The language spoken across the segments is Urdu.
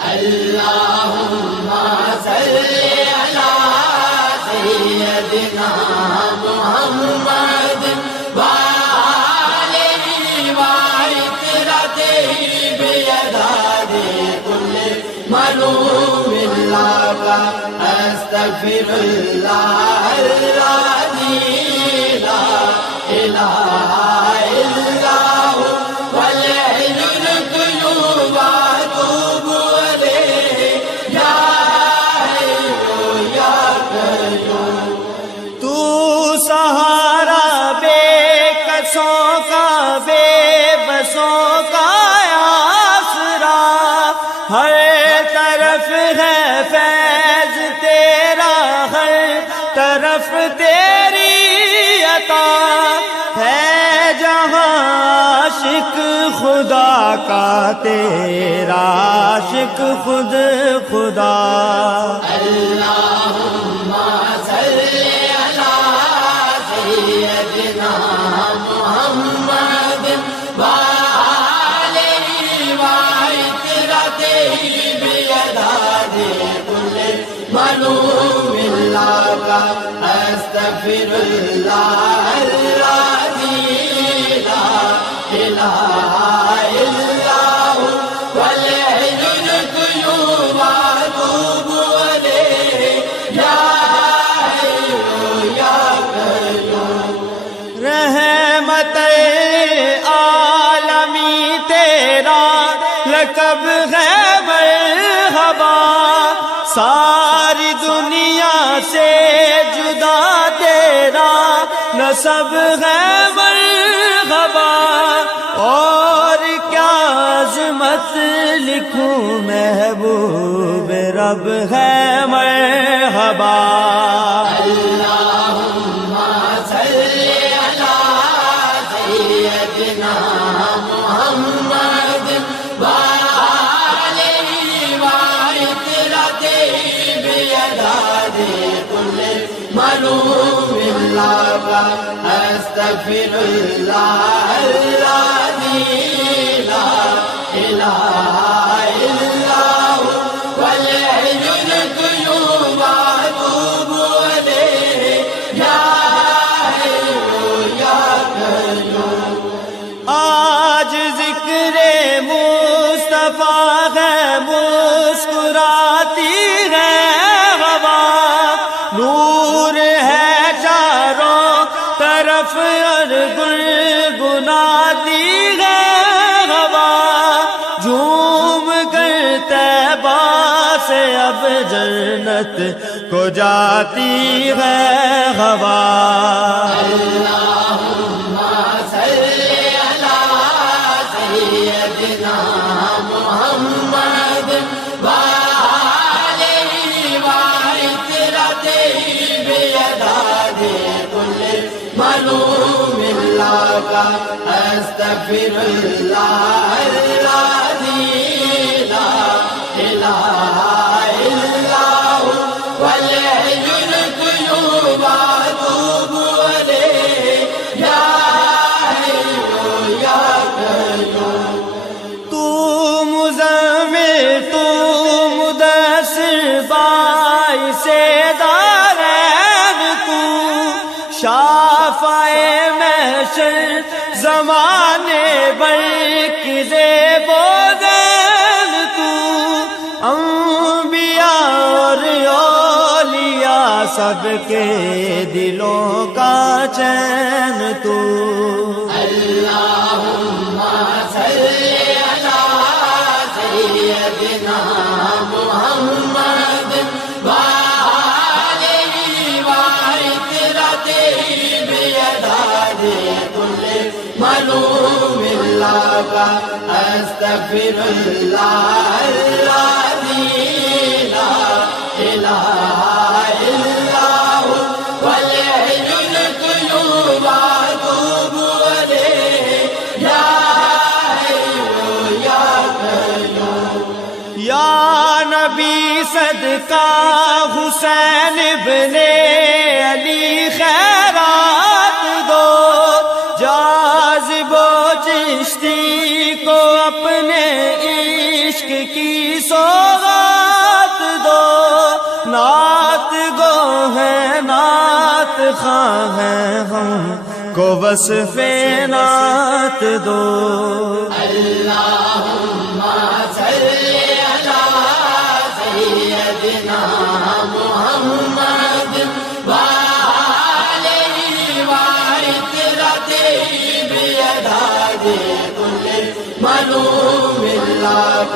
اللهم صل على سيدنا محمد وآله وعترته بيداد كل ملوم لك أستغفر الله الذي لا إله إلا هو والحي القيوم وأتوب إليه يا حي يا قيوم. تو سہارا بے کسوں کا بے بسوں کا آسرا، ہر طرف ہے فیض تیرا، ہر طرف تیری عطا ہے، جہاں عاشق خدا کا تیرا عاشق خود خدا. اللهم صل على سيدنا محمد وآله وعترته بيداد كل ملوم لك أستغفر الله الذي لا إله إلا هو والحي القيوم وأتوب إليه يا حي يا قيوم. رحمت عالمی تیرا لقب ہے مرحبا، ساری دنیا سے جدا تیرا نسب ہے مرحبا. اور کیا عظمت لکھوں محبوب رب ہے مرحبا. اللهم صل على سيدنا محمد وآله وعترته بيداد كل ملوم لك أستغفر الله الذي لا إله إلا هو والحي القيوم وأتوب إليه يا حي يا قيوم. آج ذکر مصطفیٰ ہے، مسکراتی ہے ہوا، نور ہے چاروں طرف اور گنگناتی ہے ہوا. جھوم کر طیبہ سے اب جنت کو جاتی ہے ہوا. اللهم صل على سيدنا محمد وآله وعترته بيداد كل ملوم لك أستغفر الله الذي لا إله إلا هو والحي القيوم وأتوب إليه يا حي يا قيوم. تو مزمل تو مدثر باعث دارین، تو شافع محشر زمانے بر کی زیب و زین، تو انبیاء اور اولیاء سب کے دلوں کا چین تو. اللهم صل على سيدنا محمد وآله وعترته بيداد كل ملوم لك أستغفر الله الذي لا إله إلا هو والحي القيوم وأتوب إليه يا حي يا قيوم. یا نبی صدقہ حسین ابن علی خیرات دو، جاذب و چشتی کو اپنے عشق کی سو خواہ ہیں ہم کو وصف نعت دو. اللہم صلی علی سیدنا محمد وآلہ وعطرتہ بیداد کل ملوم اللہ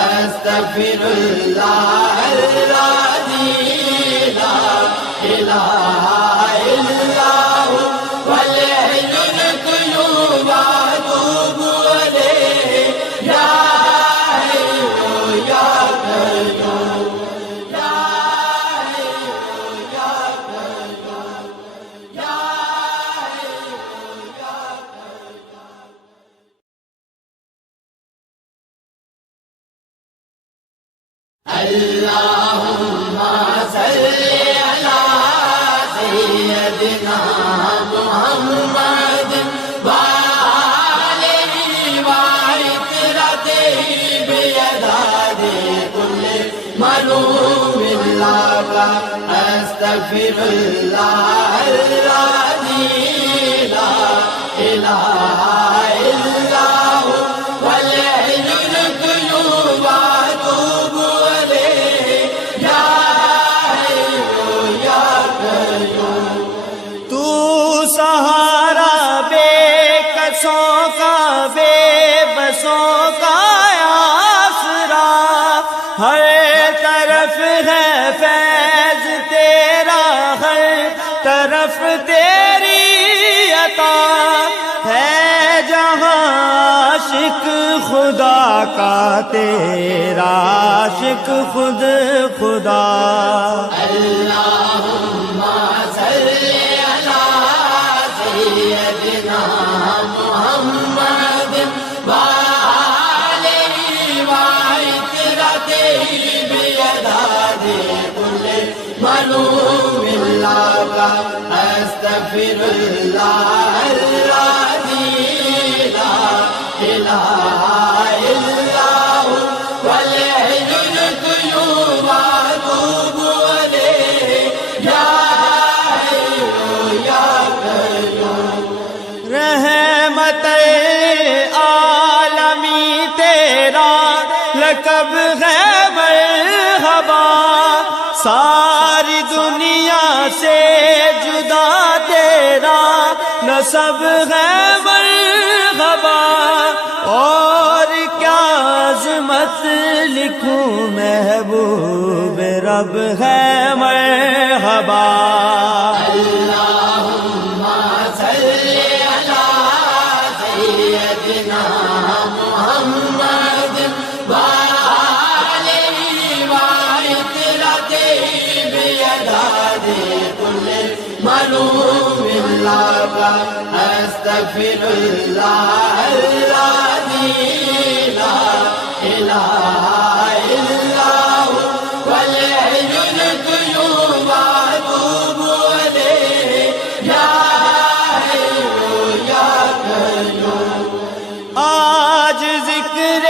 استغفر اللہ العظیم لا الہ الا ہوا والحی القیوم واتوب الیہ یا حی یا قیوم یا حی یا قیوم یا حی یا قیوم. اللہم صلی علی سیدنا محمد وآلہ وعطرتہ بیداد کل ملوم اللہ استغفر اللہ العظیم لا الہ الا ہوا والحی القیوم واتوب الیہ یا حی یا قیوم. تو سہارا بے کسوں کا بے بسوں کا آسرا ہر طرف ہے فیض تیرا ہر طرف تیری عطا ہے جہاں عاشق خدا کا تیرا عاشق خود خدا. اللہم صلی علی سیدنا محمد وآلہ وعطرتہ بیداد کل ملوم اللہ استغفر اللہ العظیم لا الہ الا ہوا والحی القیوم واتوب الیہ یا حی یا قیوم. رحمت عالمی تیرا لقب ہے مرحبا ساری دنیا سے جدا تیرا نسب ہے مرحبا اور کیا عظمت لکھوں محبوب رب ہے مرحبا. اللہم صلی علی سیدنا محمد وآلہ وعطرتہ بیداد کل ملوم اللہ استغفر اللہ العظیم لا الہ الا ہوا والحی القیوم واتوب الیہ یا حی یا قیوم. آج ذکر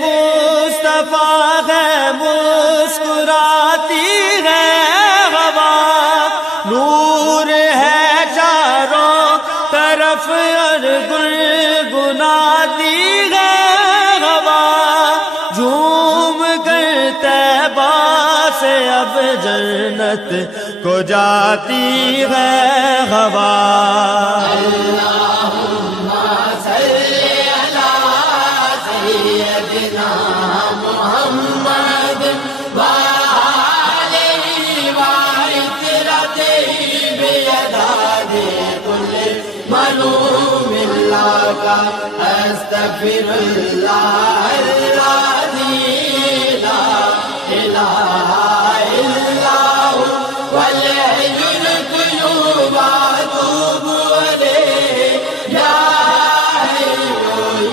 مصطفیٰ ہے مسکراتی ہے ہوا نور ہے چاروں طرف اور گنگناتی ہے ہوا جھوم کر طیبہ سے اب جنت کو جاتی ہے ہوا. اللہم صلی علی سیدنا محمد وآلہ وعطرتہ بیداد کل ملوم اللہ استغفر اللہ العظیم لا الہ الا ہوا والحی القیوم واتوب الیہ یا حی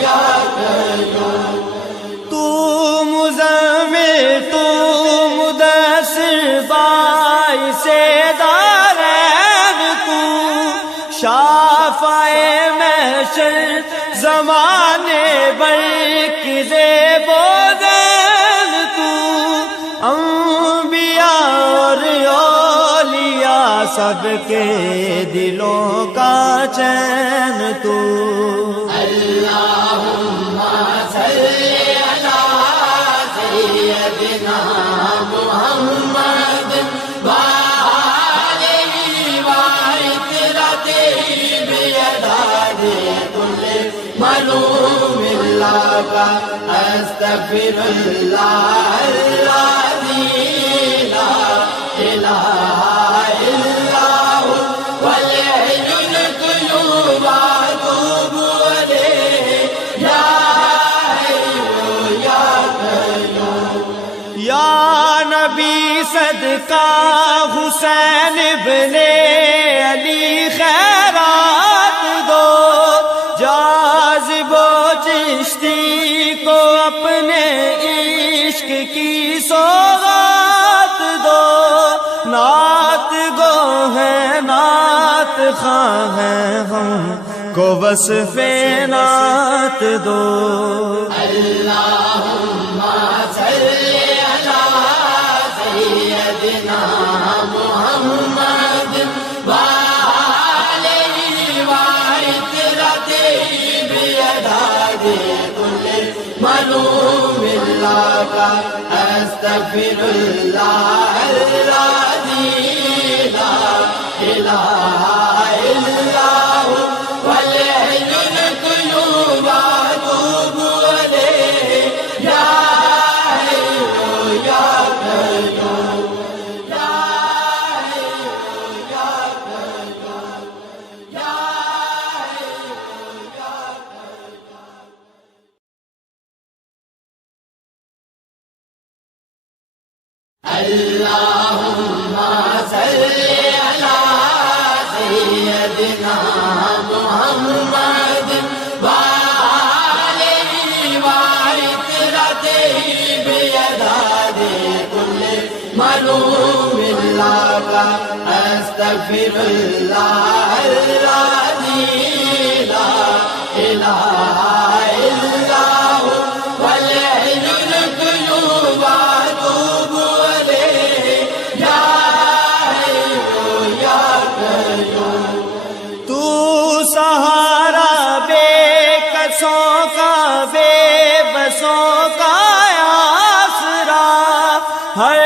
یا قیوم. تو مزمل تو مدثر باعث دارین تو شافع محشر زمانے بر کی زیب و زین تو انبیاء اور اولیاء سب سب کے دلوں کا چین تو اللہم صلی علی سیدنا محمد وآلہ وعطرتہ بیداد کل معلوم اللہ کا استغفر اللہ الذی لا الہ الا هو والحی القیوم واتوب الیہ یا حی یا قیوم یا نبی صدقہ حسین ابن علی خیرات دو جاذب و چشتی کو اپنے عشق کی سوغات دو نعت گو ہے نعت خواں ہیں ہم کو وصف نعت دو اللہم صلی علی سیدنا محمد وآلہ وعطرتہ بیداد کل معلوم اللہ کا استغفر اللہ الذی لا الہ الا هو والحی القیوم واتوب الیہ یا حی یا قیوم یا حی یا قیوم یا حی یا اللہم صلی علی سیدنا محمد وآلہ وعطرتہ بیداد کل معلوم اللہ کا استغفر اللہ الذی لا الہ الا هو والحی القیوم واتوب الیہ یا حی یا قیوم تو سہارا بے کسوں کا بے بسوں کا آسرا ہر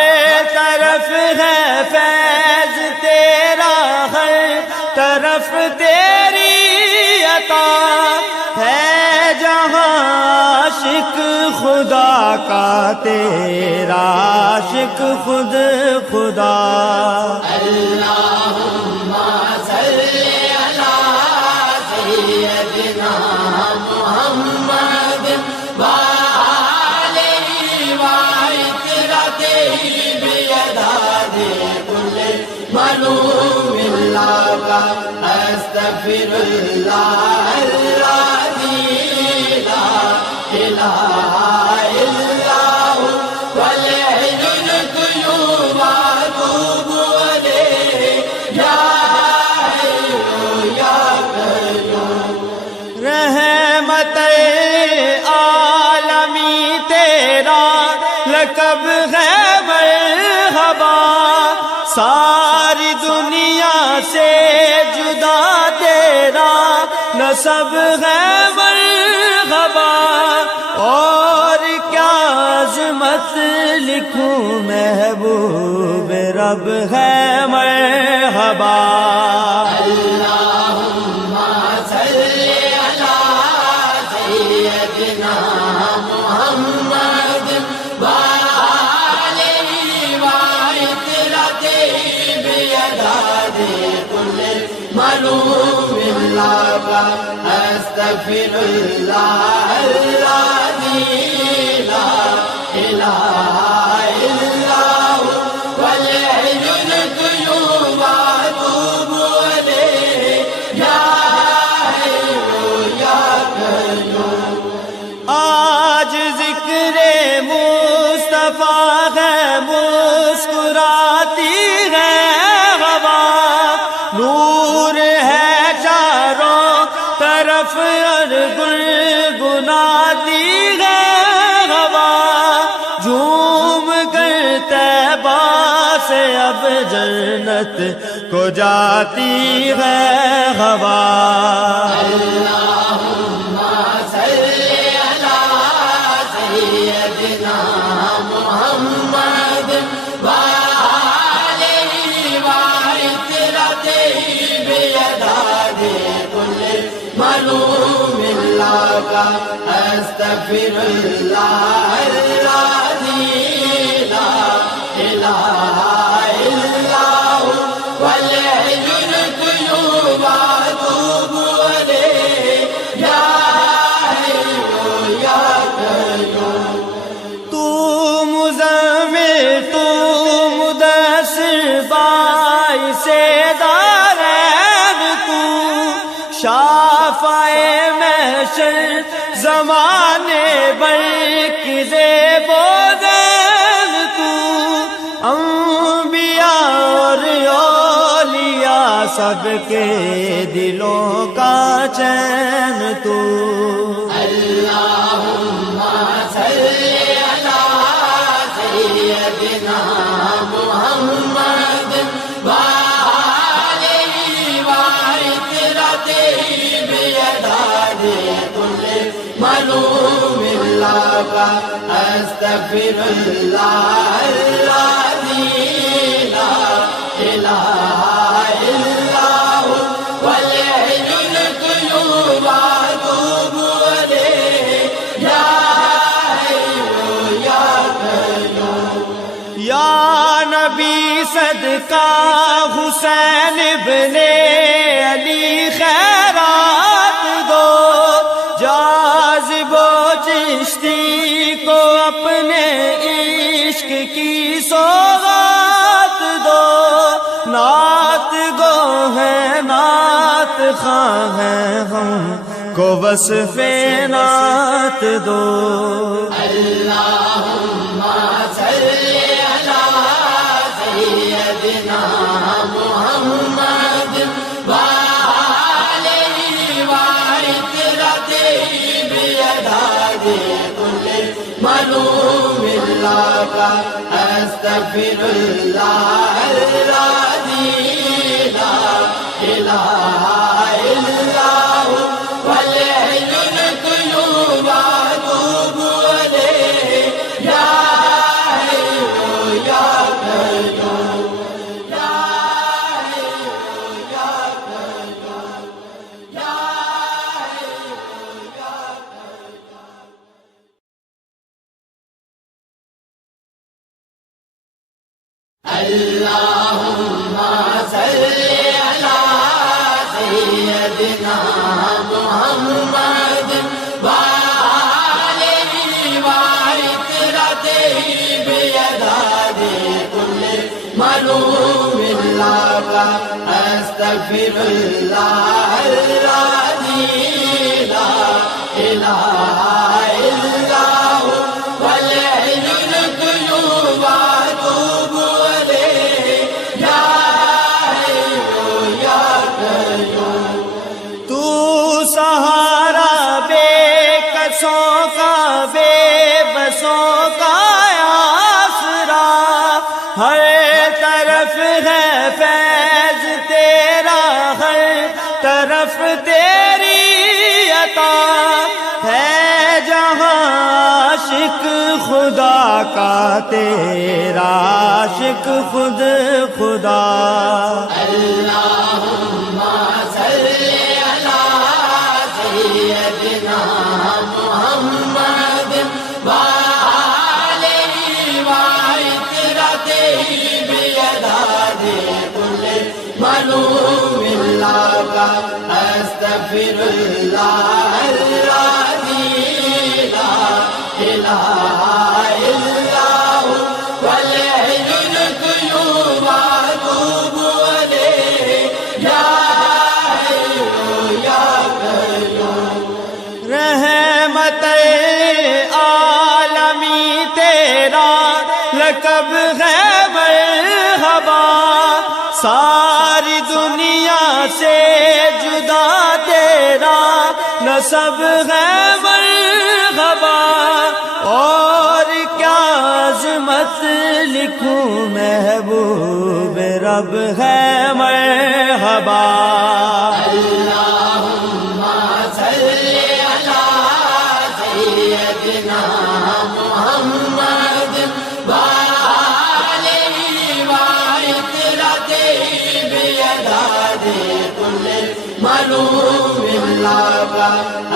طرف ہے فیض تیرا ہر طرف تیری عطا ہے جہاں عاشق خدا کا تیرا عاشق خود خدا اللہم صلی علی سیدنا محمد وآلہ وعطرتہ بیداد کل معلوم اللہ کا استغفر اللہ الذی لا الہ الا هو والحی القیوم واتوب الیہ یا حی یا قیوم رحمت عالمی تیرا لقب ہے مرحبا ساری دنیا سے جدا تیرا نسب ہے مرحبا اور کیا عظمت لکھوں محبوب رب ہے مرحبا اللہم صلی علی سیدنا محمد وآلہ وعطرتہ بیداد کل معلوم اللہ کا استغفر اللہ الذی لا الہ الا هو والحی القیوم واتوب الیہ یا حی یا قیوم آج ذکر مصطفیٰ ہے مسکراتی ہے ہوا نور ہے چاروں طرف اور گنگناتی ہے ہوا جھوم کر طیبہ سے اب جنت کو جاتی ہے ہوا. اللہم صلی علی سیدنا محمد وآلہ وعطرتہ بیداد کل ملوم اللہ کا استغفر اللہ الذی لا الہ الا هو والحی القیوم واتوب الیہ یا حی یا قیوم. تو مزمل تو مدثر باعث دارین تو شافع محشر زمانے بر کی زیب و زین تو انبیاء اور اولیاء سب کے دلوں کا چین تو. اللہم صلی علی سیدنا محمد وآلہ وعطرتہ بیداد کل ملوم اللہ کا استغفر اللہ الذی لا الہ الا هو والحی القیوم واتوب الیہ یا حی یا قیوم. یا نبی صدقہ حسین ابن علی خیرات دو. جاذب و چشتی کو اپنے عشق کی سوغات دو. نعت گو ہے نعت خواں ہیں ہم کو وصف نعت دو. اللہم صلی علی سیدنا محمد وآلہ وعطرتہ بیداد کل ملوم اللہ کا استغفر اللہ الذی لا الہ الا هو والحی القیوم واتوب الیہ یا حی یا قیوم. یا حی یا قیوم. یا حی یا قیوم. اللہم صلی علی سیدنا محمد وآلہ وعطرتہ بیداد کل ملوم اللہ کا استغفر اللہ الذی لا الہ الا هو والحی القیوم واتوب الیہ یا حی یا قیوم. تو سہارا بے کسوں کا بے بسوں کا آسرا. ہر طرف ہے فیض تیرا ہر طرف تیری عطا. ہے جہاں عاشق خدا کا تیرا عاشق خود خدا. اللہم صلی علی سیدنا محمد وآلہ وعطرتہ بیداد کل ملوم اللہ کا استغفر اللہ الذی لا الہ الا هو والحی القیوم واتوب الیہ یا حی یا قیوم. رحمت عالمی تیرا لقب ہے مرحبا. ساری دنیا سے جدا تیرا نسب ہے مرحبا. اور کیا عظمت خط لکھوں محبوب رب ہے مرحبا اللہم صلی علی سیدنا محمد وآلہ وعطرتہ بیداد کل ملوم اللہ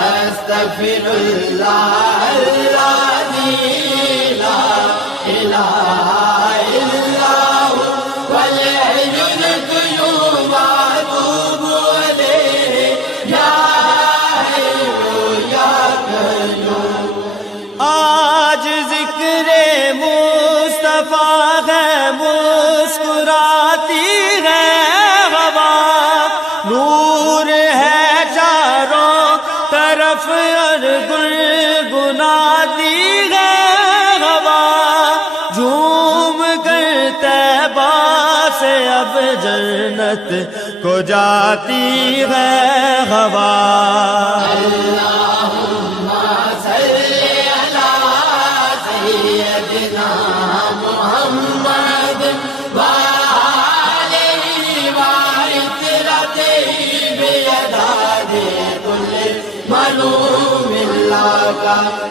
استغفر اللہ الذی لا الہ الا هو والحی القیوم واتوب الیہ یا حی یا قیوم آج ذکر مصطفیٰ ہے مسکراتی ہے ہوا نور ہے چاروں طرف اور گنگناتی ہے ہوا جھوم کر طیبہ سے اب جنت کو جاتی ہے ہوا اللہم صلی علی سیدنا محمد وآلہ وعطرتہ بیداد کل ملوم اللہ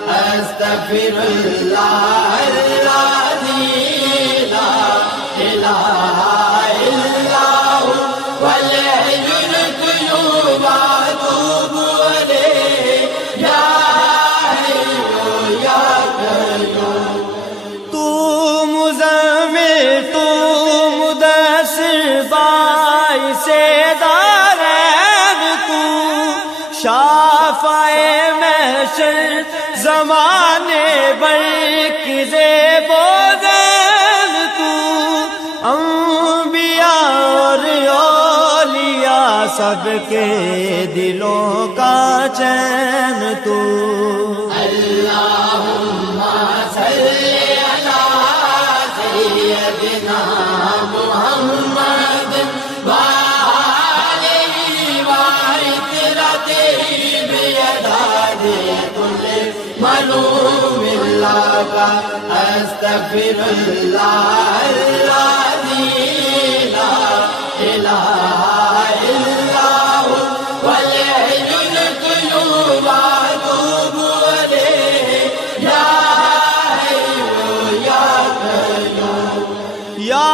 استغفر اللہ الذی لا الہ الا هو والحی القیوم واتوب الیہ یا حی یا قیوم تو مزمل تو مدثر باعث دارین تو شافع محشر زمانے برق زیب و زین تو انبیاء اور اولیاء سب کے دلوں کا چین تو اللہم صلی علی سیدنا محمد وآلہ وعطرتہ بیداد کل ملوم اللہ استغفر اللہ الذی لا الہ الا هو والحی القیوم واتوب الیہ یا حی یا قیوم یا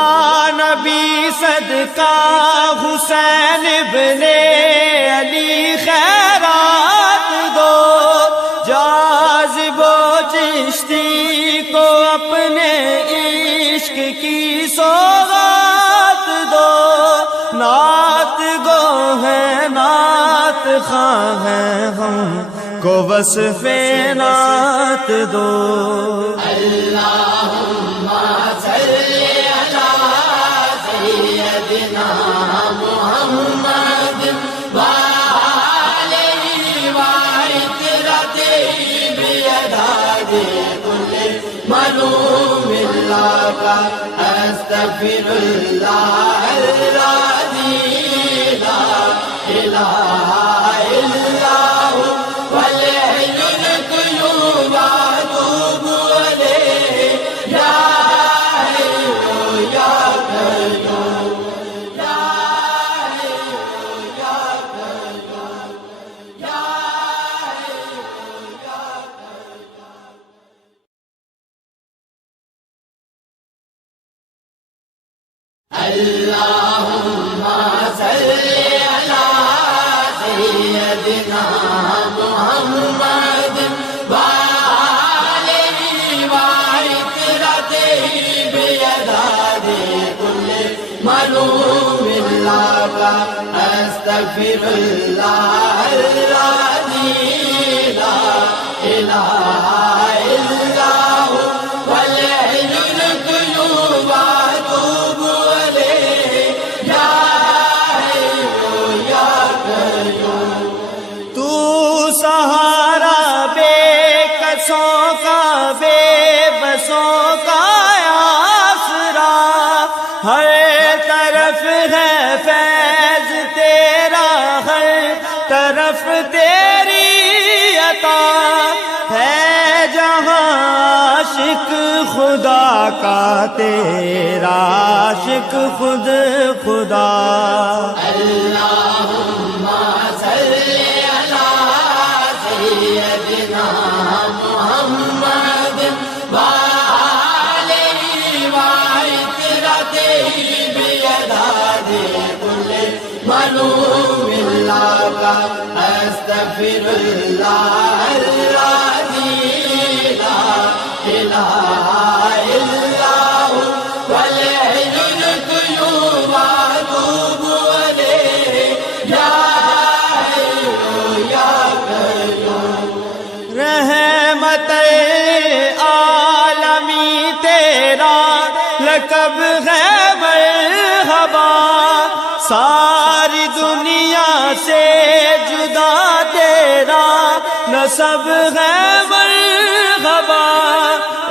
نبی صدقہ حسین ابن علی خیرات دو جاذب و چشتی کو اپنے عشق کی سوغات دو نعت گو ہے نعت خواہ ہیں ہم کو وصف نعت دو اللہم صلی علی سیدنا محمد وآلہ وعطرتہ بیداد کل ملوم اللہ استغفر اللہ الذی لا الہ الا هو والحی القیوم واتوب الیہ یا حی یا قیوم یا حی یا قیوم یا حی یا قیوم اللہم صلی علی سیدنا محمد وآلہ وعطرتہ بیداد کل ملوم اللہ استغفر اللہ الذی لا الہ الا هو والحی القیوم واتوب الیہ یا حی یا قیوم تو سہارا بے کسوں کا بے بسوں کا آسرا ہر طرف ہے فیض تیرا ہر طرف تیری خدا کا تیرا عاشق خود خدا. اللہم صلی علی سیدنا محمد وآلہ وعطرتہ بیداد کل ملوم اللہ کا استغفر اللہ الذی لا الہ الا ہو والحی القیوم واتوب الیہ یا حی یا قیوم. رحمت عالمی تیرا لقب ہے مرحبا، ساری دنیا سے جدا تیرا نسب ہے مرحبا.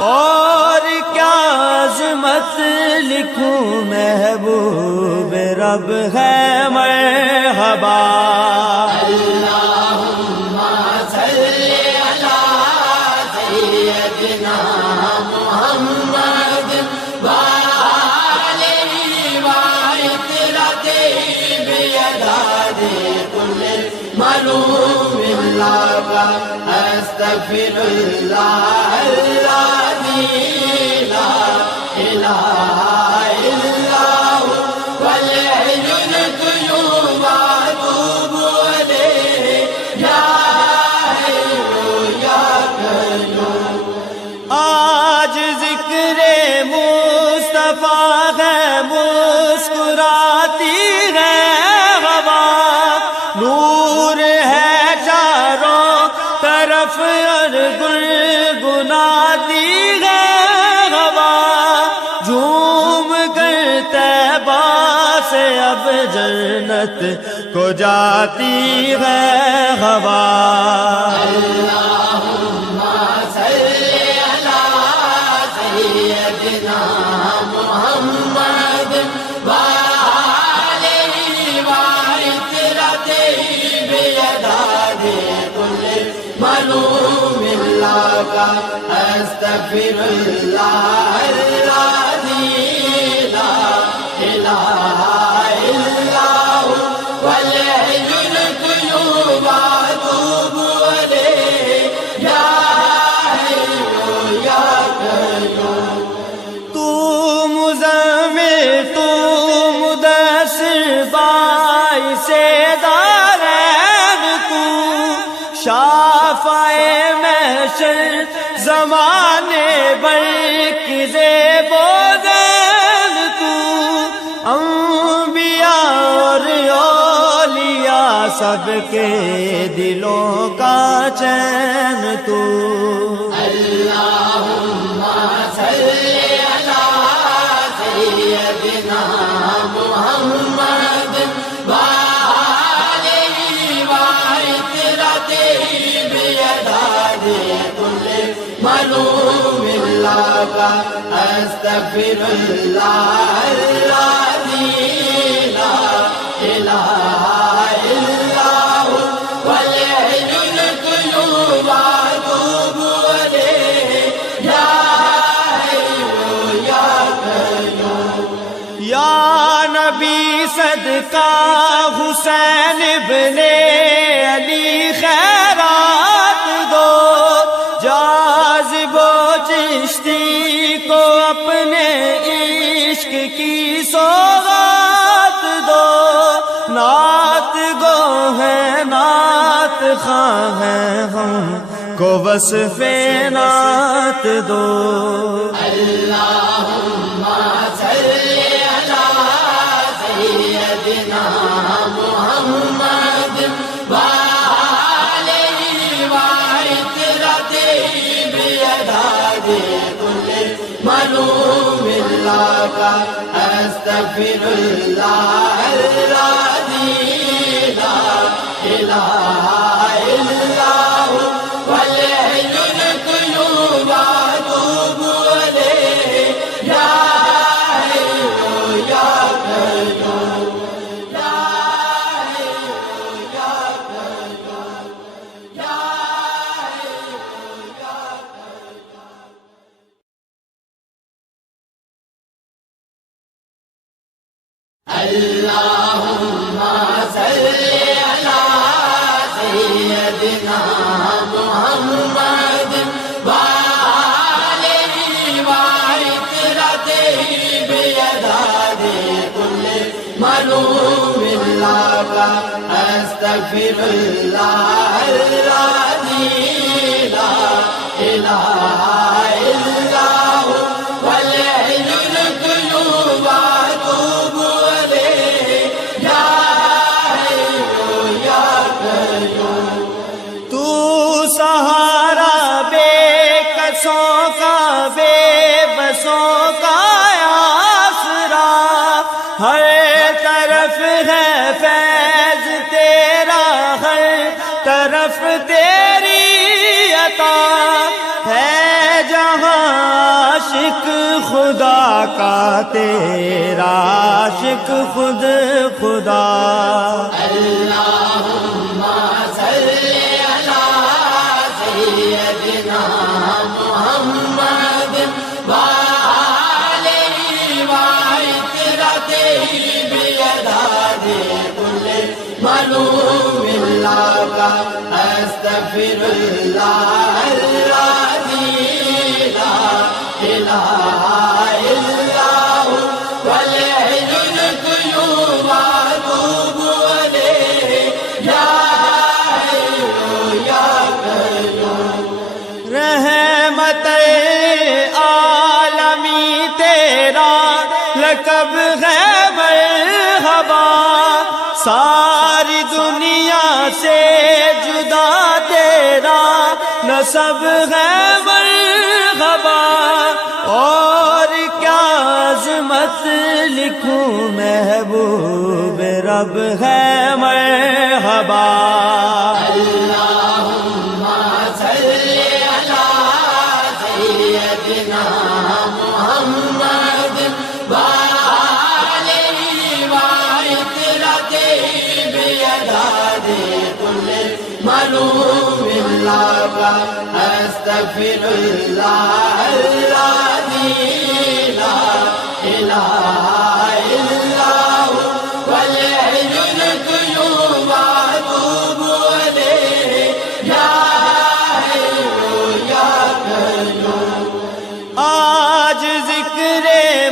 اور کیا عظمت لکھوں محبوب رب ہے مرحبا. اللہم صلی علی سیدنا محمد وآلہ وعطرتہ بیداد کل ملوم اللہ کا استغفر اللہ الذی لا الہ الا ہو والحی القیوم واتوب الیہ یا حی یا قیوم. آج ذکر مصطفیٰ ہے مسکراتی ہے ہوا، نور ہے چاروں طرف اور گنگناتی ہے ہوا. جھوم کر طیبہ سے اب جنت کو جاتی ہے ہوا. اللہم صلی علی سیدنا محمد وآلہ وعطرتہ بیداد کل ملوم اللہ کا استغفر اللہ الذی لا الہ الا ہو والحی القیوم واتوب الیہ یا حی یا قیوم. تو مزمل تو مدثر باعث دارین، تو شافع محشر زمانے بر کی زیب و زین، تو انبیاء اور اولیاء سب کے دلوں کا چین تو. اللہم صلی علی سیدنا محمد وآلہ وعطرتہ بیداد کل ملوم اللہ کا استغفر اللہ الذی لا الہ الا ہو والحی القیوم واتوب الیہ یا حی یا قیوم. یا نبی صدقہ حسین ابن علی خیرات دو، جاذب و چشتی کو اپنے عشق کی سوغات دو. نعت گو ہے نعت خواہ ہیں ہم کو وصف نعت دو. اللہم صلی علی سیدنا محمد وآلہ وعطرتہ بیداد کل ملوم اللہ کا استغفر اللہ الذی لا الہ الا ہو والحی القیوم واتوب الیہ یا اللهم صل على سيدنا محمد وآله وعترته بيداد كل ملوم لك أستغفر الله الذي لا إله إلا هو والحي القيوم وأتوب إليه يا حي يا قيوم تو سہارا بے کسوں کا بے بسوں کا آسرا، ہر طرف ہے فیض تیرا، ہر طرف تیری عطا ہے، جہاں عاشق خدا کا تیرا عاشق خود خدا۔ اللهم صل على سيدنا محمد وآله وعترته بيداد كل ملوم لك أستغفر الله الذي لا إله إلا هو والحي القيوم وأتوب إليه يا حي يا قيوم رحمت عالمی تیرا لقب ہے مرحبا، ساری دنیا سے جدا تیرا نسب ہے مرحبا، اور کیا عظمت لکھوں محبوب رب ہے مرحبا۔ اللهم صل على سيدنا محمد وآله وعترته بيداد كل ملوم لك أستغفر الله الذي لا إله إلا هو والحي القيوم وأتوب إليه يا حي يا قيوم آج ذکر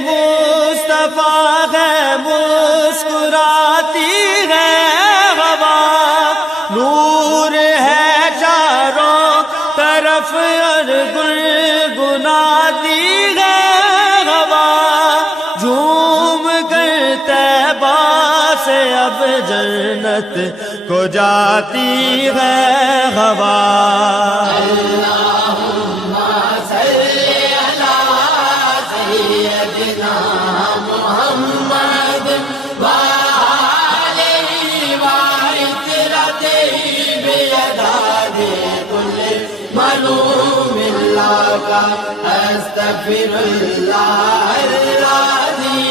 مصطفیٰ ہے، مسکراتی ہے ہوا، نور ہے چاروں طرف اور گنگناتی ہے ہوا، جھوم کر طیبہ سے اب جنت کو جاتی ہے ہوا۔ اللهم صل على سيدنا محمد وآله وعترته بيداد كل ملوم لك أستغفر الله الذي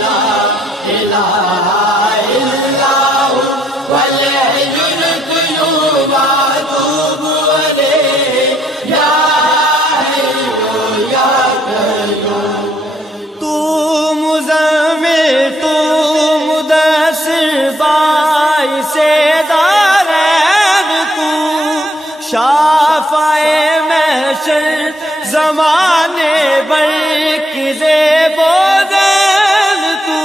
لا إله إلا هو والحي القيوم وأتوب إليه يا حي يا قيوم تو مزمل تو مدثر باعث دارین، تو شافع محشر زمانے بر کی زیب و زین، تو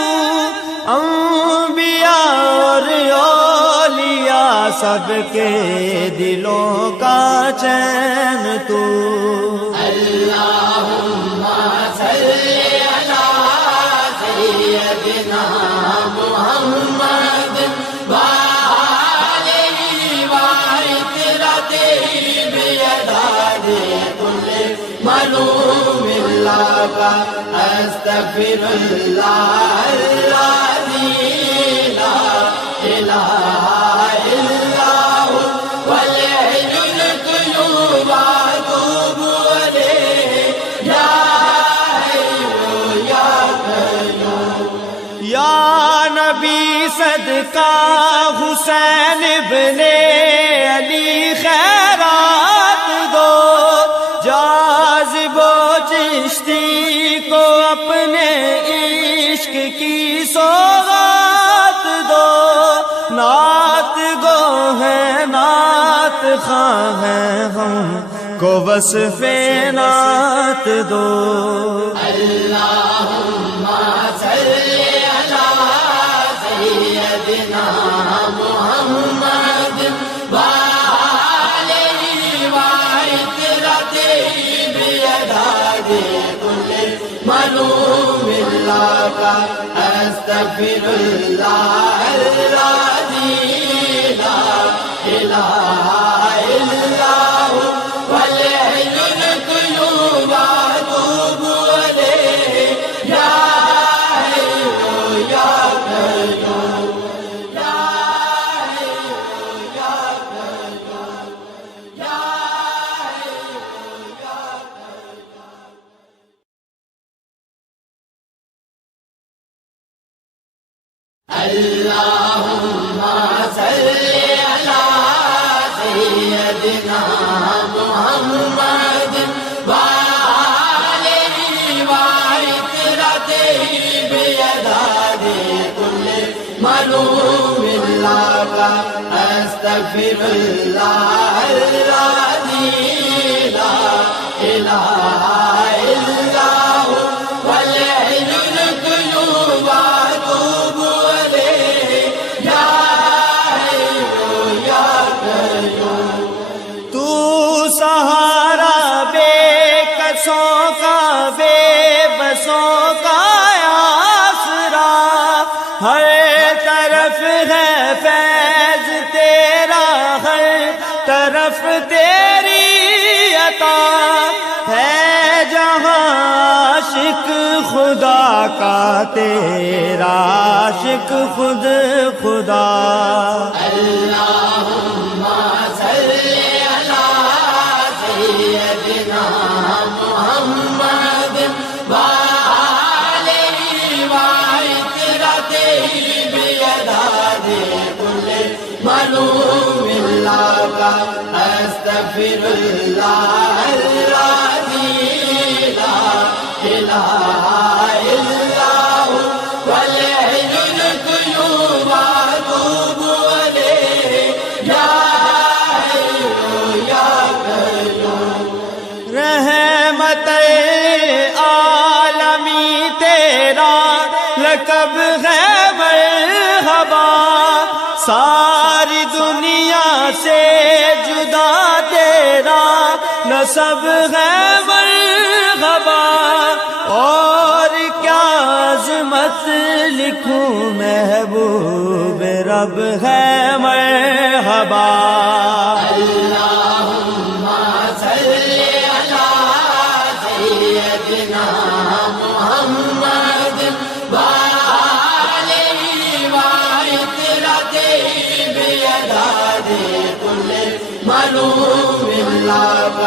انبیاء اور اولیاء سب کے دلوں کا چین، تو اللهم صل على سيدنا محمد وآله وعترته بيداد كل ملوم لك أستغفر الله الذي لا إله إلا هو والحي القيوم وأتوب إليه يا حي يا قيوم یا نبی صدقہ حسین ابن علی خیرات دو، جاذب و چشتی کو اپنے عشق کی سو خواہ ہیں ہم کو وصف نعت دو. اللہم صلی علی سیدنا محمد وآلہ وعطرتہ بیداد کل ملوم اللہ استغفر اللہ الذی لا الہ الا ہو والحی القیوم واتوب الیہ یا حی یا قیوم یا حی یا قیوم یا حی یا قیوم. اللہم صلی علی سیدنا محمد وآلہ وعطرتہ بیداد کل ملوم اللہ استغفر اللہ الذی لا الہ الا ہو والحی القیوم واتوب الیہ یا حی یا قیوم. تو سہارا بے کسوں کا بے بسوں کا آسرا، ہر طرف ہے فیض تیرا، ہر طرف تیری عطا ہے، جہاں عاشق خدا کا تیرا عاشق خود خدا. اللہم صلی علی سیدنا محمد وآلہ وعطرتہ بیداد کل ملوم اللہ استغفر اللہ الذی لا الہ الا ہو والحی القیوم واتوب الیہ یا حی یا قیوم. رحمت عالمی تیرا لقب ہے مرحبا، ساری دنیا سے جدا تیرا نسب ہے مرحبا. اور کیا عظمت لکھوں محبوب رب ہے مرحبا. اللہم صلی علی سیدنا محمد وآلہ وعطرتہ بیداد کل ملوم اللہ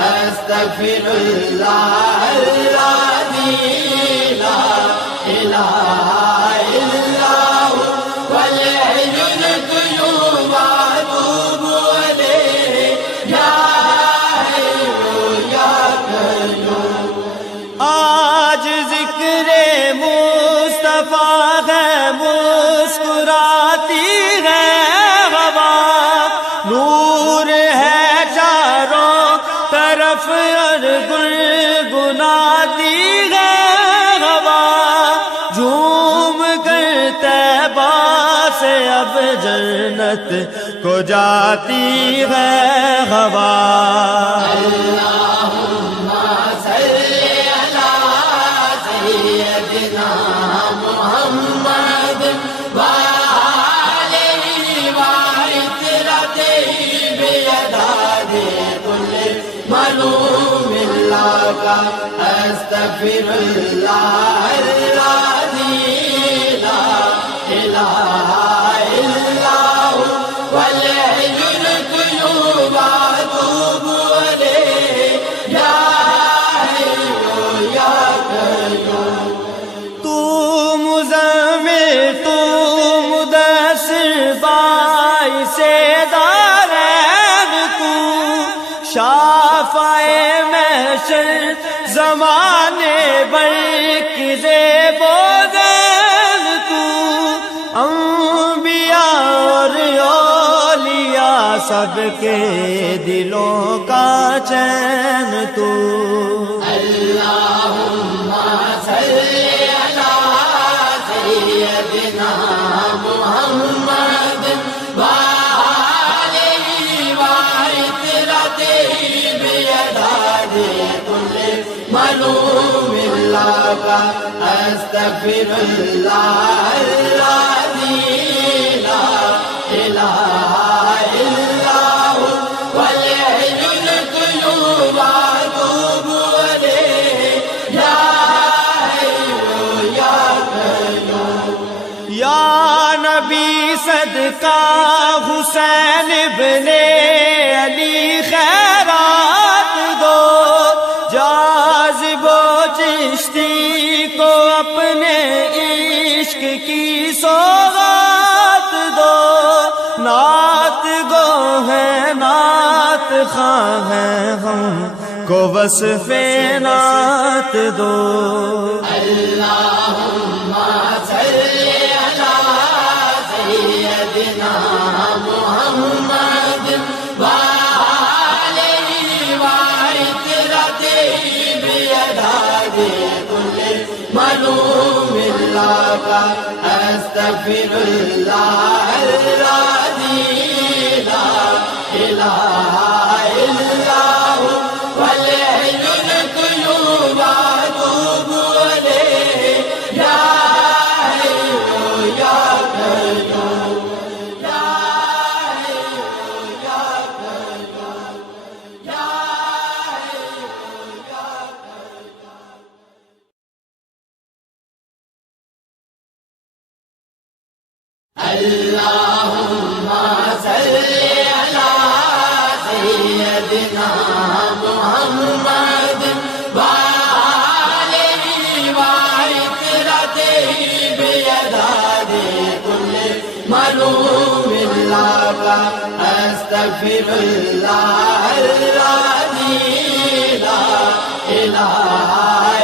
استغفر اللہ الذی لا الہ الا ہو والحی القیوم واتوب الیہ یا حی یا قیوم. آج ذکر مصطفیٰ ہے، مسکراتی ہے ہوا، نور ہے چاروں طرف اور گنگناتی ہے ہوا، جھوم کر طیبہ سے اب جنت کو جاتی ہے ہوا. اللہم صلی علی سیدنا محمد وآلہ وعطرتہ بیداد کل ملوم اللہ استغفر اللہ الذی لا الہ الا ہو والحی القیوم واتوب الیہ یا حی یا قیوم. تو مزمل تو مدثر باعث دارین، تو شافع محشر زمانے بر کی زیب و زین، تو انبیاء اور اولیاء سب کے دلوں کا چین تو اللہم صلی علی سیدنا محمد وآلہ وعطرتہ بیداد کل ملوم اللہ استغفر اللہ الذی لا الہ الا هو والحی القیوم واتوب الیہ یا حی یا قیوم یا نبی صدقہ حسین ابن علی خیرات دو جاذب و چشتی کو اپنے عشق کی سوغات دو نعت گو ہے نعت خواہ ہیں ہم کو وصف نعت دو اللہم صلی علی سیدنا محمد وآلہ وعطرتہ بیداد کل ملوم اللہ استغفر اللہ الذی لا الہ الا هو والحی القیوم واتوب الیہ یا حی یا قیوم یا حی یا قیوم یا حی یا اللہم صلی علی سیدنا محمد وآلہ وعطرتہ بیداد کل ملوم اللہ استغفر اللہ الذی لا الہ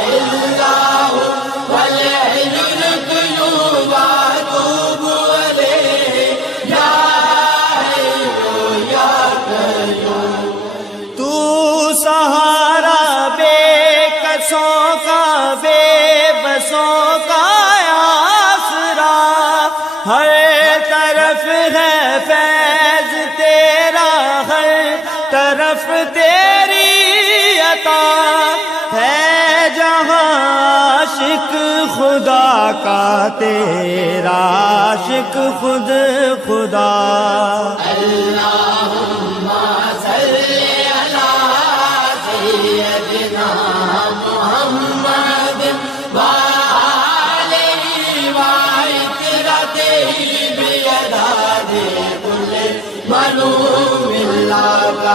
الا هو والحی القیوم واتوب الیہ یا حی یا قیوم تو سہارا بے کسوں کا بے بسوں کا آسرا ہر طرف ہے فیض تیرا ہر طرف تیری عطا ہے جہاں عاشق خدا کا تیرا عاشق خود خدا اللہم صلی علی سیدنا محمد وآلہ وعطرتہ بیداد کل ملوم اللہ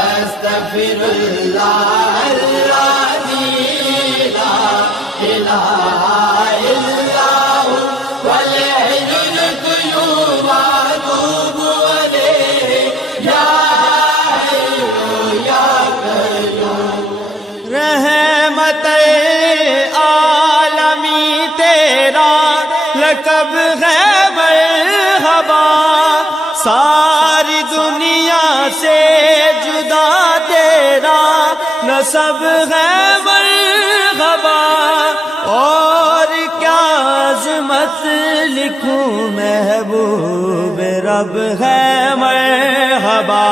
استغفر اللہ الذی لا الہ الا هو والحی القیوم واتوب الیہ یا حی یا قیوم رحمت عالمی تیرا لقب ہے مرحبا ساری دنیا سے جدا تیرا نسب ہے مرحبا اور کیا عظمت لکھوں محبوب رب ہے مرحبا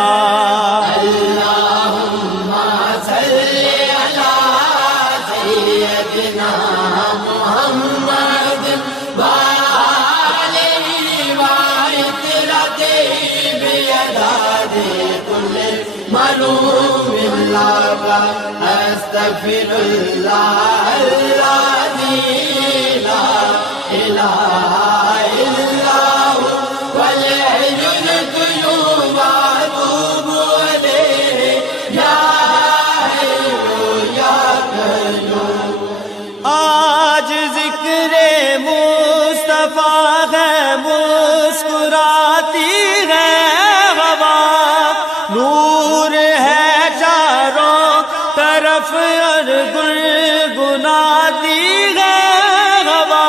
اللہم صلی علی سیدنا محمد وآلہ وعطرتہ بیداد کل ملوم اللہ استغفر اللہ الذی لا الہ الا هو والحی القیوم واتوب الیہ یا حی یا قیوم آج ذکر مصطفیٰ ہے مسکراتی ہے ہوا نور ہے چاروں طرف اور گنگناتی ہے ہوا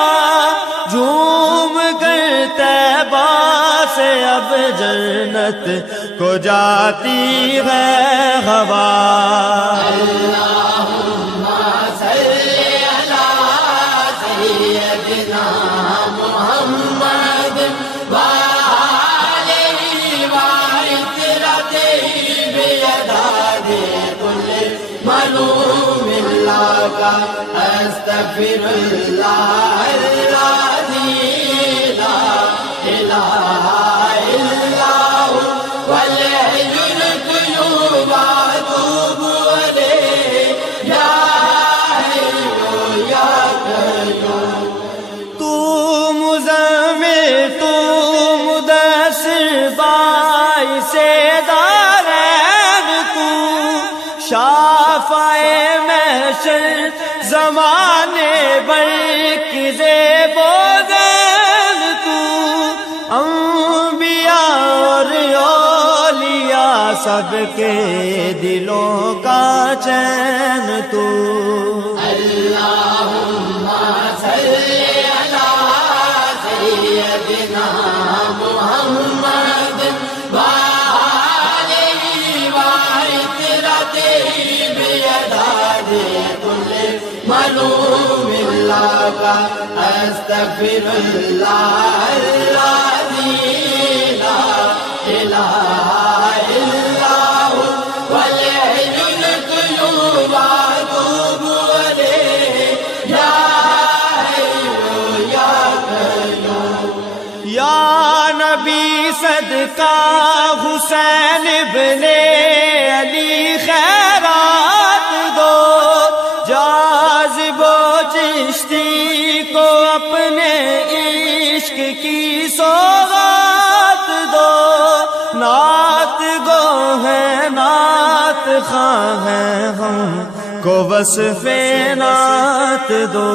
جھوم کر طیبہ سے اب جنت کو جاتی ہے ہوا۔ اللہم صلی علی سیدنا محمد وآلہ وعطرتہ بیداد کل ملوم اللہ کا استغفر اللہ الذی لا الہ الا ہو والحی القیوم واتوب الیہ یا حی یا قیوم۔ تو مزمل تو مدثر باعث دارین تو شافع محشر زمانے بر کی زیب و زین تو انبیاء اور اولیاء سب کے دلوں کا چین تو۔ اللہم صلی علی سیدنا محمد وآلہ وعطرتہ بیداد کل ملوم اللہ کا استغفر اللہ الذی لا الہ الا ہو والحی القیوم واتوب الیہ یا حی یا قیوم۔ یا نبی صدقہ حسین ابن علی خیرات دو، جاذب و چشتی کو اپنے عشق کی سوغات دو۔ نعت گو ہے نعت خواں ہیں ہم کو وصف نعت دو۔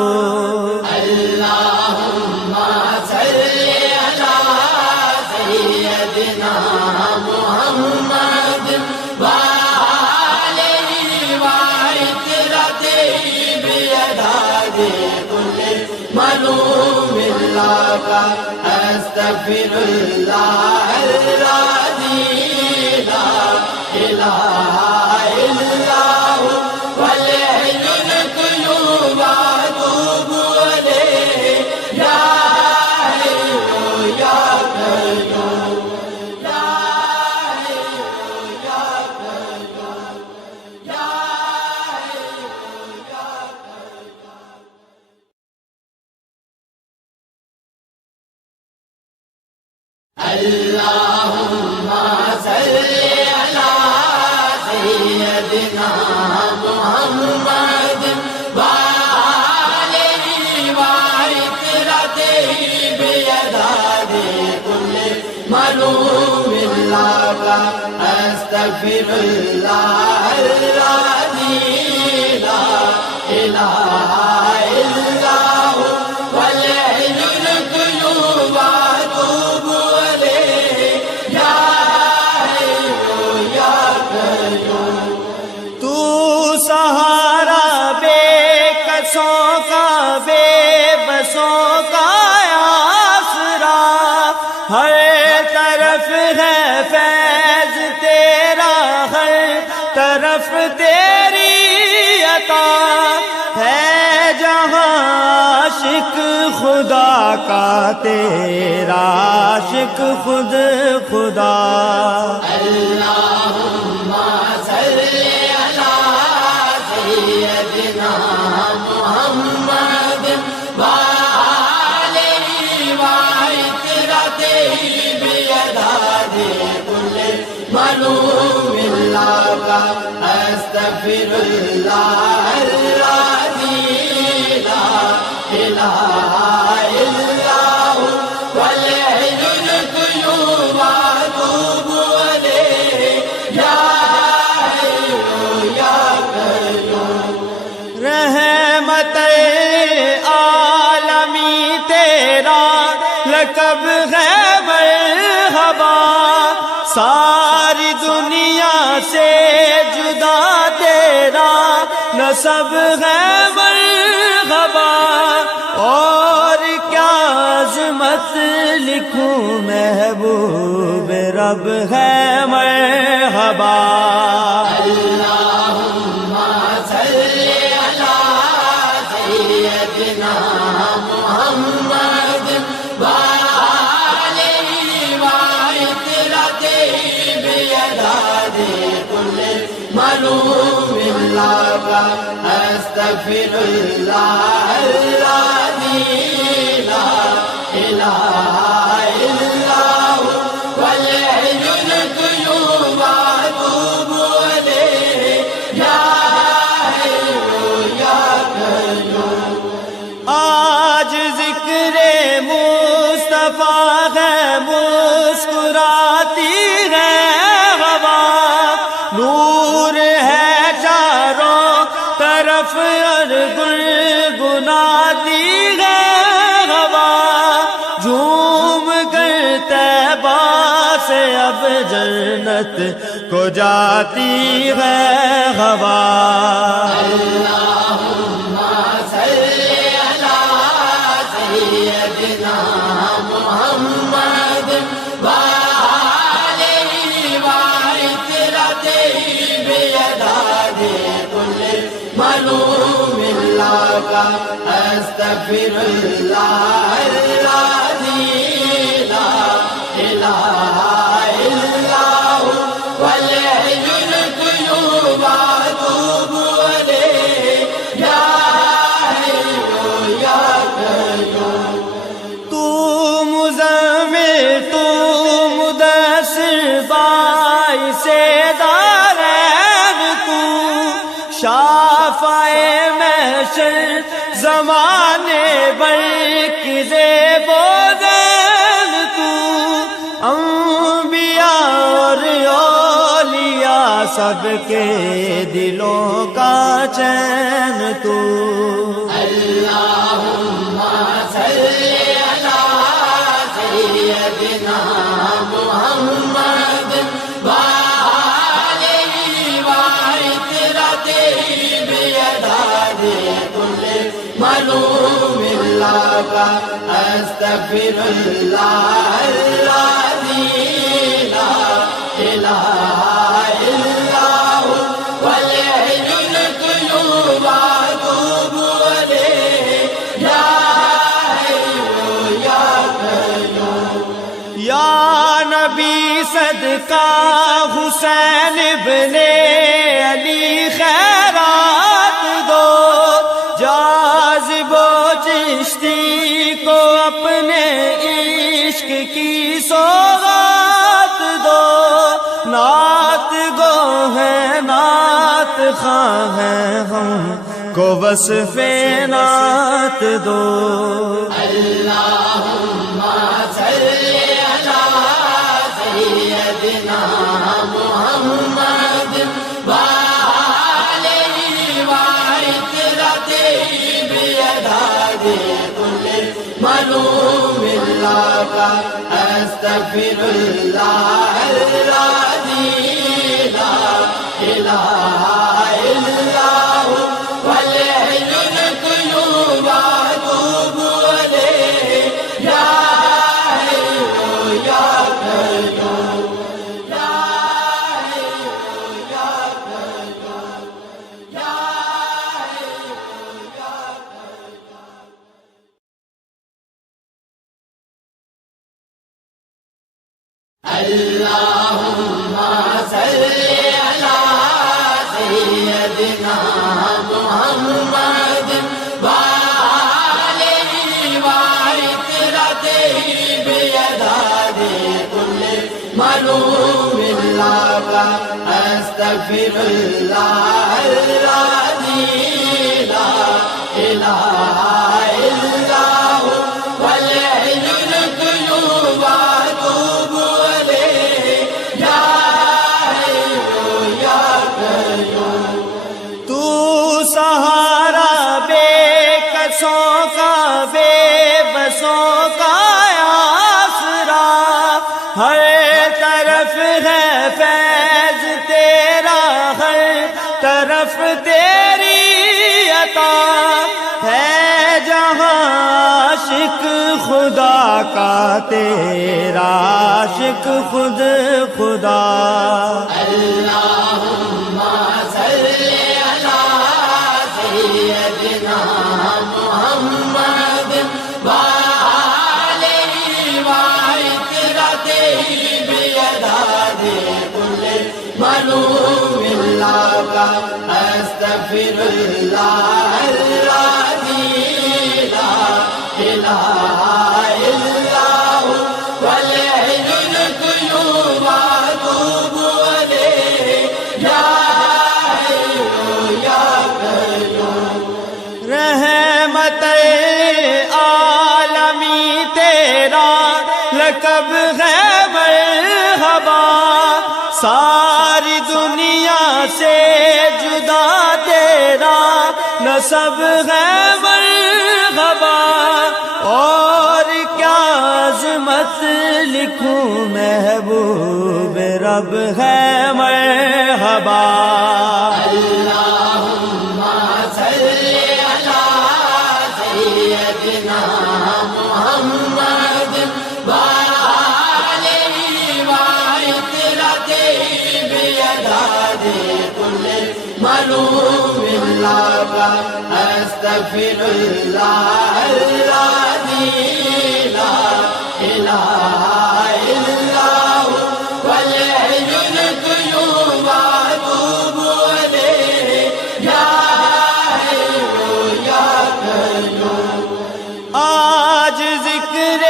اللہم صلی علی سیدنا محمد وآلہ وعطرتہ بیداد کل ملوم اللہ کا استغفر اللہ الذی لا الہ الا ہو والحی القیوم واتوب الیہ یا حی یا قیوم یا حی یا قیوم یا حی یا قیوم۔ اللہم صلی علی سیدنا محمد وآلہ وعطرتہ بیداد کل ملوم اللہ کا استغفر اللہ الذی لا الہ الا ہو والحی القیوم واتوب الیہ یا حی یا قیوم۔ تو سہارا بے کسوں کا بے بسوں کا آسرا، ہر طرف ہے فیض تیرا، ہر طرف تیری عطا ہے، جہاں عاشق خدا کا تیرا عاشق خود خدا۔ اللہم صلی علی سیدنا محمد وآلہ وعطرتہ بیداد کل ملوم اللہ کا استغفر اللہ الذی لا الہ الا ہو والحی القیوم واتوب الیہ یا حی یا قیوم۔ رحمت عالمی تیرا لقب ہے مرحبا، ساری دنیا سے جدا تیرا نسب ہے مرحبا، اور کیا عظمت لکھوں محبوب رب ہے مرحبا۔ سیدنا محمد وآلہ وعطرته بیداد کل معلوم اللہ استغفر اللہ الذی لا الہ الا هو والحی القیوم واتوب الیہ یا آج ذکر مصطفیٰ ہے مسکراتی ہے ہوا نور ہے چاروں طرف اور گنگناتی ہے ہوا جھوم کر طیبہ سے اب جنت کو جاتی ہے ہوا سیدنا محمد وآلہ وعطرته بیداد کل معلوم اللہ استغفر اللہ الذی لا الہ الا هو والحی القیوم واتوب الیہ یا تو مزمل تو مدثر باعث دارین تو شافع محشر زمانے بر کی زیب و زین تو انبیاء اور اولیاء سب کے دلوں کا چین تو اللہم صلی علی سیدنا محمد وآلہ وعطرته بیداد کل معلوم اللہ استغفر اللہ الذی لا الہ الا هو والحی القیوم واتوب الیہ یا یا نبی صدقہ حسین ابن علی خیرات دو جاذب و چشتی کو اپنے عشق کی سوغات دو نعت گو ہے نعت خواہ ہیں ہم کو وصف نعت دو اللہم صلی علی سیدنا محمد وآلہ وعطرته بیداد کل معلوم اللہ استغفر اللہ الذی لا الہ الا هو والحی القیوم واتوب الیہ یا اللہم صلی علی سیدنا محمد وآلہ وعطرته بیداد کل معلوم اللہ استغفر اللہ الذی لا الہ الا هو والحی القیوم واتوب الیہ یا تو سہارا بے کسوں کا بے بسوں کا آسرا ہر طرف ہے فیض تیرا ہر طرف تیری عطا ہے جہاں عاشق خدا کا تیرا عاشق خود خدا اللہم صلی علی سیدنا محمد ملوم اللہ کا استغفر اللہ الذی لا الہ الا هو والحی القیوم اتوب الیہ یا حی یا قیوم رحمت عالمی تیرا لقب ہے مرحبا، ساری دنیا سے جدا تیرا نسب ہے مرحبا، اور کیا عظمت لکھوں محبوب رب ہے مرحبا۔ اللہم صلی علی سیدنا محمد وآلہ وعطرتہ بیداد کل ملوم اللہ کا استغفر اللہ الذی لا الہ الا هو والحی القیوم اتوب الیہ یا حی یا قیوم۔ آج ذکر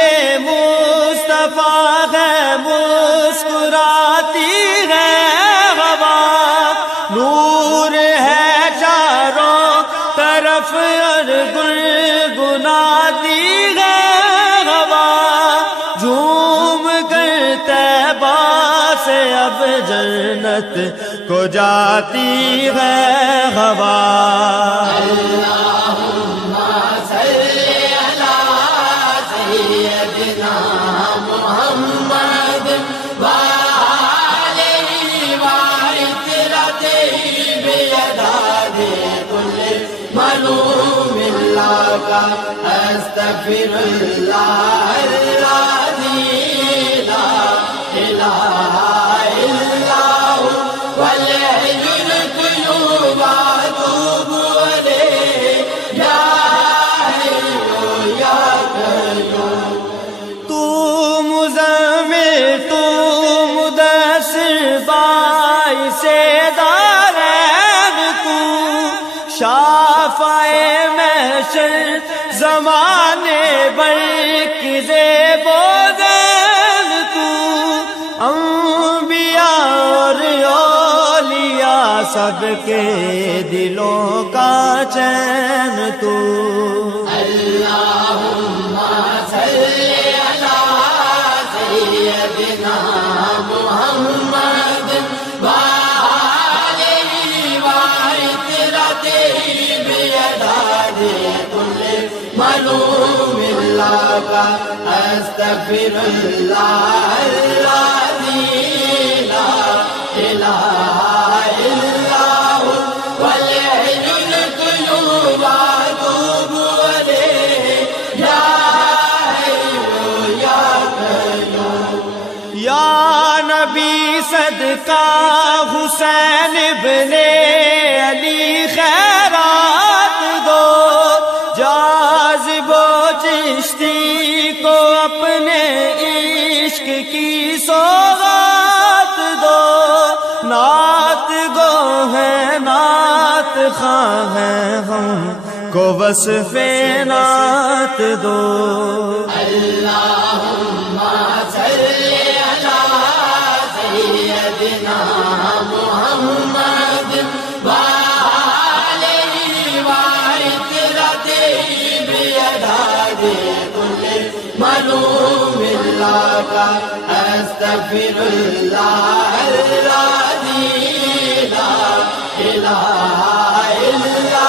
مصطفیٰ ہے مسکراتی ہے ہوا، نور ہے چاروں طرف اور گنگناتی ہے ہوا، جھوم کر طیبہ سے اب جنت کو جاتی ہے ہوا۔ اللہم صلی علی سیدنا محمد وآلہ وعطرتہ بیداد کل ملوم اللہ کا استغفر اللہ الذی لا الہ الا هو والحی القیوم اتوب الیہ یا حی یا قیوم۔ تو مزمل تو مدثر باعث دارین تو شافع محشر زمانے بر کی زیب و زین تو، انبیاء اور اولیاء سب کے دلوں کا چین تو۔ اللہم صلی علی سیدنا محمد وآلہ وعطرتہ بیداد کل ملوم اللہ کا استغفر اللہ الذی لا الہ الا هو والحی القیوم اتوب الیہ یا حی یا قیوم۔ یا نبی صدقہ حسین ابن علی خیرات دو، جاذب و چشتی کو اپنے عشق کی سوغات دو، نعت گو ہے نعت خواہ ہیں ہم کو وصف نعت دو۔ اللہم صلی علی سیدنا محمد وآلہ وعطرتہ بیداد کل ملوم اللہ کا استغفر اللہ الذی لا الہ الا